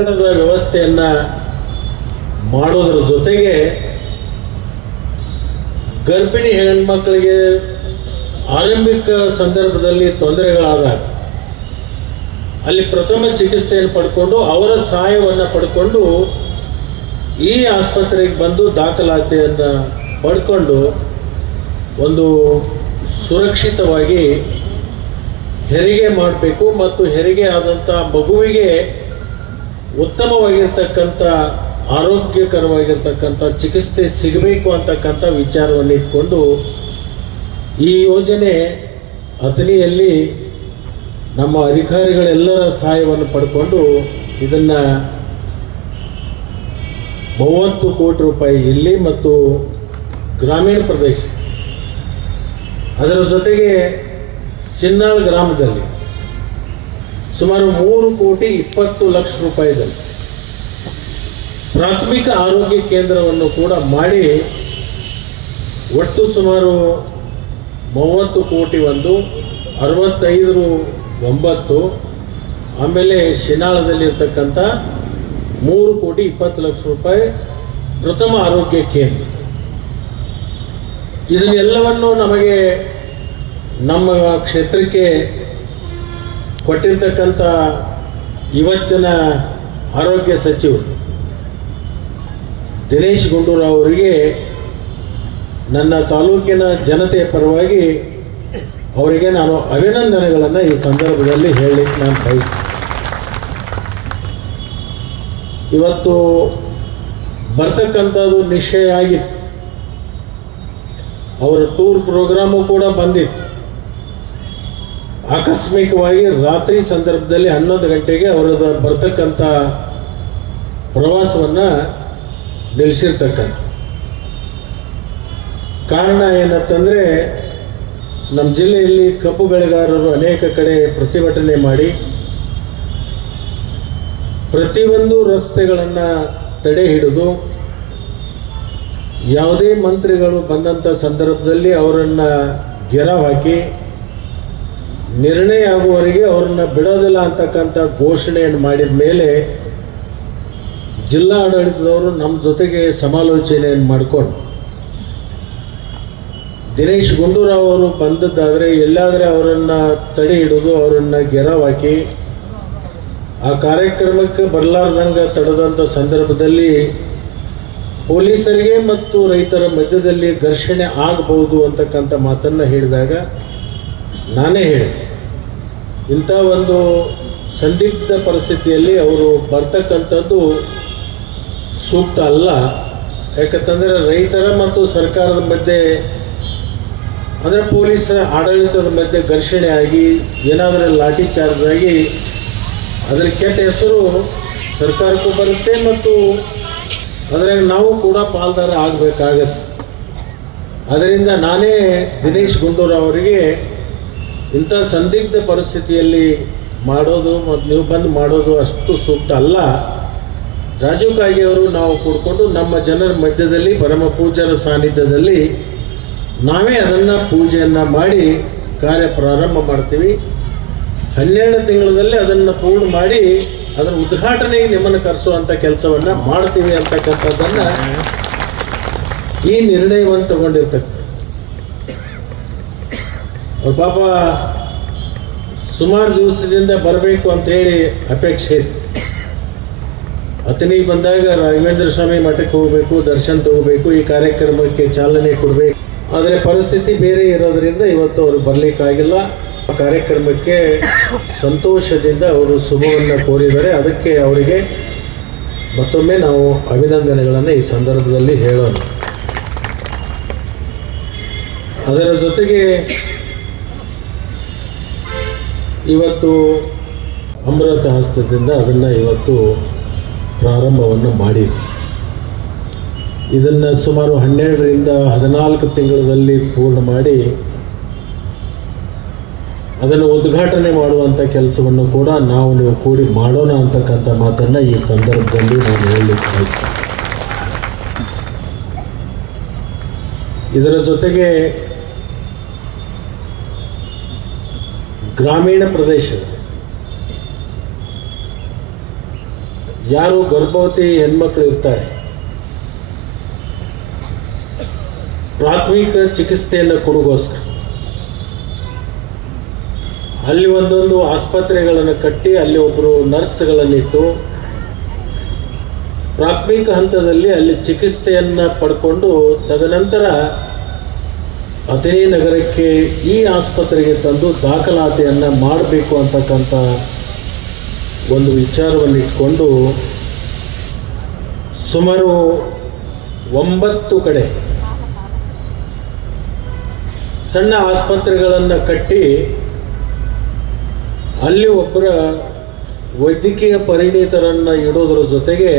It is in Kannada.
ಕಟ್ಟಡದ ವ್ಯವಸ್ಥೆಯನ್ನ ಮಾಡೋದ್ರ ಜೊತೆಗೆ ಗರ್ಭಿಣಿ ಹೆಣ್ಮಕ್ಳಿಗೆ ಆರಂಭಿಕ ಸಂದರ್ಭದಲ್ಲಿ ತೊಂದರೆಗಳಾದಾಗ ಅಲ್ಲಿ ಪ್ರಥಮ ಚಿಕಿತ್ಸೆಯನ್ನು ಪಡ್ಕೊಂಡು ಅವರ ಸಹಾಯವನ್ನು ಪಡ್ಕೊಂಡು ಈ ಆಸ್ಪತ್ರೆಗೆ ಬಂದು ದಾಖಲಾತಿಯನ್ನು ಪಡ್ಕೊಂಡು ಒಂದು ಸುರಕ್ಷಿತವಾಗಿ ಹೆರಿಗೆ ಮಾಡಬೇಕು ಮತ್ತು ಹೆರಿಗೆ ಆದಂಥ ಮಗುವಿಗೆ ಉತ್ತಮವಾಗಿರ್ತಕ್ಕಂಥ, ಆರೋಗ್ಯಕರವಾಗಿರ್ತಕ್ಕಂಥ, ಚಿಕಿತ್ಸೆ ಸಿಗಬೇಕು ಅಂತಕ್ಕಂಥ ವಿಚಾರವನ್ನು ಇಟ್ಕೊಂಡು ಈ ಯೋಜನೆ ಅಥಣಿಯಲ್ಲಿ ನಮ್ಮ ಅಧಿಕಾರಿಗಳೆಲ್ಲರ ಸಹಾಯವನ್ನು ಪಡ್ಕೊಂಡು ಇದನ್ನು ಮೂವತ್ತು ಕೋಟಿ ರೂಪಾಯಿ ಇಲ್ಲಿ ಮತ್ತು ಗ್ರಾಮೀಣ ಪ್ರದೇಶ. ಅದರ ಜೊತೆಗೆ ಚಿನ್ನಾಳ್ ಗ್ರಾಮದಲ್ಲಿ ಸುಮಾರು ಮೂರು ಕೋಟಿ ಇಪ್ಪತ್ತು ಲಕ್ಷ ರೂಪಾಯಿದಲ್ಲಿ ಪ್ರಾಥಮಿಕ ಆರೋಗ್ಯ ಕೇಂದ್ರವನ್ನು ಕೂಡ ಮಾಡಿ ಒಟ್ಟು ಸುಮಾರು ಮೂವತ್ತು ಕೋಟಿ ಒಂದು, ಅರವತ್ತೈದು ಒಂಬತ್ತು, ಆಮೇಲೆ ಶಿನಾಳದಲ್ಲಿರ್ತಕ್ಕಂಥ ಮೂರು ಕೋಟಿ ಇಪ್ಪತ್ತು ಲಕ್ಷ ರೂಪಾಯಿ ಪ್ರಥಮ ಆರೋಗ್ಯ ಕೇಂದ್ರ. ಇದನ್ನೆಲ್ಲವನ್ನು ನಮಗೆ ನಮ್ಮ ಕ್ಷೇತ್ರಕ್ಕೆ ಕೊಟ್ಟಿರ್ತಕ್ಕಂಥ ಇವತ್ತಿನ ಆರೋಗ್ಯ ಸಚಿವರು ದಿನೇಶ್ ಗುಂಡೂರಾವ್ ಅವರಿಗೆ ನನ್ನ ತಾಲೂಕಿನ ಜನತೆಯ ಪರವಾಗಿ ಅವರಿಗೆ ನಾನು ಅಭಿನಂದನೆಗಳನ್ನು ಈ ಸಂದರ್ಭದಲ್ಲಿ ಹೇಳಲಿಕ್ಕೆ ನಾನು ಬಯಸ್ತೀನಿ. ಇವತ್ತು ಬರ್ತಕ್ಕಂಥದ್ದು ನಿಶ್ಚಯ ಆಗಿತ್ತು. ಅವರ ಟೂರ್ ಪ್ರೋಗ್ರಾಮು ಕೂಡ ಬಂದಿತ್ತು. ಆಕಸ್ಮಿಕವಾಗಿ ರಾತ್ರಿ ಸಂದರ್ಭದಲ್ಲಿ ಹನ್ನೊಂದು ಗಂಟೆಗೆ ಅವರದ ಬರ್ತಕ್ಕಂಥ ಪ್ರವಾಸವನ್ನು ನಿಲ್ಲಿಸಿರ್ತಕ್ಕಂಥ ಕಾರಣ ಏನಂತಂದರೆ, ನಮ್ಮ ಜಿಲ್ಲೆಯಲ್ಲಿ ಕಬ್ಬು ಬೆಳೆಗಾರರು ಅನೇಕ ಕಡೆ ಪ್ರತಿಭಟನೆ ಮಾಡಿ, ಪ್ರತಿಯೊಂದು ರಸ್ತೆಗಳನ್ನು ತಡೆ ಹಿಡಿದು, ಯಾವುದೇ ಮಂತ್ರಿಗಳು ಬಂದಂಥ ಸಂದರ್ಭದಲ್ಲಿ ಅವರನ್ನು ಗೆರವಾಕಿ ಹಾಕಿ ನಿರ್ಣಯ ಆಗುವವರೆಗೆ ಅವರನ್ನು ಬಿಡೋದಿಲ್ಲ ಅಂತಕ್ಕಂಥ ಘೋಷಣೆಯನ್ನು ಮಾಡಿದ ಮೇಲೆ ಜಿಲ್ಲಾ ಆಡಳಿತದವರು ನಮ್ಮ ಜೊತೆಗೆ ಸಮಾಲೋಚನೆಯನ್ನು ಮಾಡಿಕೊಂಡು ದಿನೇಶ್ ಗುಂಡೂರಾವ್ ಅವರು ಬಂದದ್ದಾದರೆ ಎಲ್ಲಾದರೆ ಅವರನ್ನು ತಡೆ ಹಿಡಿದು ಅವರನ್ನು ಗೆರವಾಕಿ ಆ ಕಾರ್ಯಕ್ರಮಕ್ಕೆ ಬರಲಾರ್ದಂಗೆ ತಡೆದಂಥ ಸಂದರ್ಭದಲ್ಲಿ ಪೊಲೀಸರಿಗೆ ಮತ್ತು ರೈತರ ಮಧ್ಯದಲ್ಲಿ ಘರ್ಷಣೆ ಆಗಬಹುದು ಅಂತಕ್ಕಂಥ ಮಾತನ್ನು ಹೇಳಿದಾಗ ನಾನೇ ಹೇಳಿದೆ. ಇಂಥ ಒಂದು ಸಂದಿಗ್ಧ ಪರಿಸ್ಥಿತಿಯಲ್ಲಿ ಅವರು ಬರ್ತಕ್ಕಂಥದ್ದು ಸೂಕ್ತ ಅಲ್ಲ. ಯಾಕಂತಂದರೆ ರೈತರ ಮತ್ತು ಸರ್ಕಾರದ ಮಧ್ಯೆ, ಅಂದರೆ ಪೊಲೀಸ್ ಆಡಳಿತದ ಮಧ್ಯೆ ಘರ್ಷಣೆ ಆಗಿ, ಏನಾದರೂ ಲಾಠಿ ಚಾರ್ಜ್ ಆಗಿ ಅದರ ಕೆಟ್ಟ ಹೆಸರು ಸರ್ಕಾರಕ್ಕೂ ಬರುತ್ತೆ ಮತ್ತು ಅದ್ರಾಗ ನಾವು ಕೂಡ ಪಾಲ್ದಾರ ಆಗಬೇಕಾಗತ್ತೆ. ಅದರಿಂದ ನಾನೇ ದಿನೇಶ್ ಗುಂಡೂರಾವ್ ಅವರಿಗೆ ಇಂಥ ಸಂದಿಗ್ಧ ಪರಿಸ್ಥಿತಿಯಲ್ಲಿ ಮಾಡೋದು ಮತ್ತು ನೀವು ಬಂದು ಮಾಡೋದು ಅಷ್ಟು ಸೂಕ್ತ ಅಲ್ಲ. ರಾಜೀವ್ ಕಾಗೆಯವರು ನಾವು ಕೂಡ್ಕೊಂಡು ನಮ್ಮ ಜನರ ಮಧ್ಯದಲ್ಲಿ, ಪರಮ ಪೂಜಾರ ಸಾನ್ನಿಧ್ಯದಲ್ಲಿ ನಾವೇ ಅದನ್ನು ಪೂಜೆಯನ್ನು ಮಾಡಿ ಕಾರ್ಯ ಪ್ರಾರಂಭ ಮಾಡ್ತೀವಿ. ಹನ್ನೆರಡು ತಿಂಗಳಲ್ಲಿ ಅದನ್ನು ಪೂರ್ಣ ಮಾಡಿ ಅದರ ಉದ್ಘಾಟನೆಗೆ ನಿಮ್ಮನ್ನು ಕರೆಸುವಂಥ ಕೆಲಸವನ್ನು ಮಾಡ್ತೀವಿ ಅಂತಕ್ಕಂಥದ್ದನ್ನು ಈ ನಿರ್ಣಯವನ್ನು ತಗೊಂಡಿರ್ತಕ್ಕ ಅವ್ರ ಪಾಪ ಸುಮಾರು ದಿವಸದಿಂದ ಬರಬೇಕು ಅಂತ ಹೇಳಿ ಅಪೇಕ್ಷೆ ಇತ್ತು. ಅತನಿಗೆ ಬಂದಾಗ ರಾಘವೇಂದ್ರ ಸ್ವಾಮಿ ಮಠಕ್ಕೆ ಹೋಗಬೇಕು, ದರ್ಶನ ತಗೋಬೇಕು, ಈ ಕಾರ್ಯಕ್ರಮಕ್ಕೆ ಚಾಲನೆ ಕೊಡಬೇಕು. ಆದರೆ ಪರಿಸ್ಥಿತಿ ಬೇರೆ ಇರೋದ್ರಿಂದ ಇವತ್ತು ಅವರು ಬರಲಿಕ್ಕಾಗಿಲ್ಲ. ಆ ಕಾರ್ಯಕ್ರಮಕ್ಕೆ ಸಂತೋಷದಿಂದ ಅವರು ಶುಭವನ್ನು ಕೋರಿದ್ದಾರೆ. ಅದಕ್ಕೆ ಅವರಿಗೆ ಮತ್ತೊಮ್ಮೆ ನಾವು ಅಭಿನಂದನೆಗಳನ್ನು ಈ ಸಂದರ್ಭದಲ್ಲಿ ಹೇಳೋಣ. ಅದರ ಜೊತೆಗೆ ಇವತ್ತು ಅಮೃತ ಹಸ್ತದಿಂದ ಅದನ್ನು ಇವತ್ತು ಪ್ರಾರಂಭವನ್ನು ಮಾಡಿದೆ ಇದನ್ನು ಸುಮಾರು ಹನ್ನೆರಡರಿಂದ ಹದಿನಾಲ್ಕು ತಿಂಗಳಲ್ಲಿ ಪೂರ್ಣ ಮಾಡಿ ಅದನ್ನು ಉದ್ಘಾಟನೆ ಮಾಡುವಂಥ ಕೆಲಸವನ್ನು ಕೂಡ ನಾವು ನೀವು ಕೂಡಿ ಮಾಡೋಣ ಅಂತಕ್ಕಂಥ ಮಾತನ್ನು ಈ ಸಂದರ್ಭದಲ್ಲಿ ನಾನು ಹೇಳಲಿಕ್ಕೆ ಇದರ ಜೊತೆಗೆ ಗ್ರಾಮೀಣ ಪ್ರದೇಶದಲ್ಲಿ ಯಾರು ಗರ್ಭವತಿ ಹೆಣ್ಮಕ್ಳು ಇರ್ತಾರೆ, ಪ್ರಾಥಮಿಕ ಚಿಕಿತ್ಸೆಯನ್ನು ಕೊಡುಗೋಸ್ಕರ. ಅಲ್ಲಿ ಒಂದೊಂದು ಆಸ್ಪತ್ರೆಗಳನ್ನು ಕಟ್ಟಿ ಅಲ್ಲಿ ಒಬ್ಬರು ನರ್ಸ್ಗಳನ್ನಿಟ್ಟು ಪ್ರಾಥಮಿಕ ಹಂತದಲ್ಲಿ ಅಲ್ಲಿ ಚಿಕಿತ್ಸೆಯನ್ನು ಪಡ್ಕೊಂಡು ತದನಂತರ ಅದೇ ನಗರಕ್ಕೆ ಈ ಆಸ್ಪತ್ರೆಗೆ ತಂದು ದಾಖಲಾತಿಯನ್ನು ಮಾಡಬೇಕು ಅಂತಕ್ಕಂಥ ಒಂದು ವಿಚಾರವನ್ನು ಇಟ್ಕೊಂಡು ಸುಮಾರು ಒಂಬತ್ತು ಕಡೆ ಸಣ್ಣ ಆಸ್ಪತ್ರೆಗಳನ್ನು ಕಟ್ಟಿ ಅಲ್ಲಿ ಒಬ್ಬರ ವೈದ್ಯಕೀಯ ಪರಿಣಿತರನ್ನು ಇಡೋದ್ರ ಜೊತೆಗೆ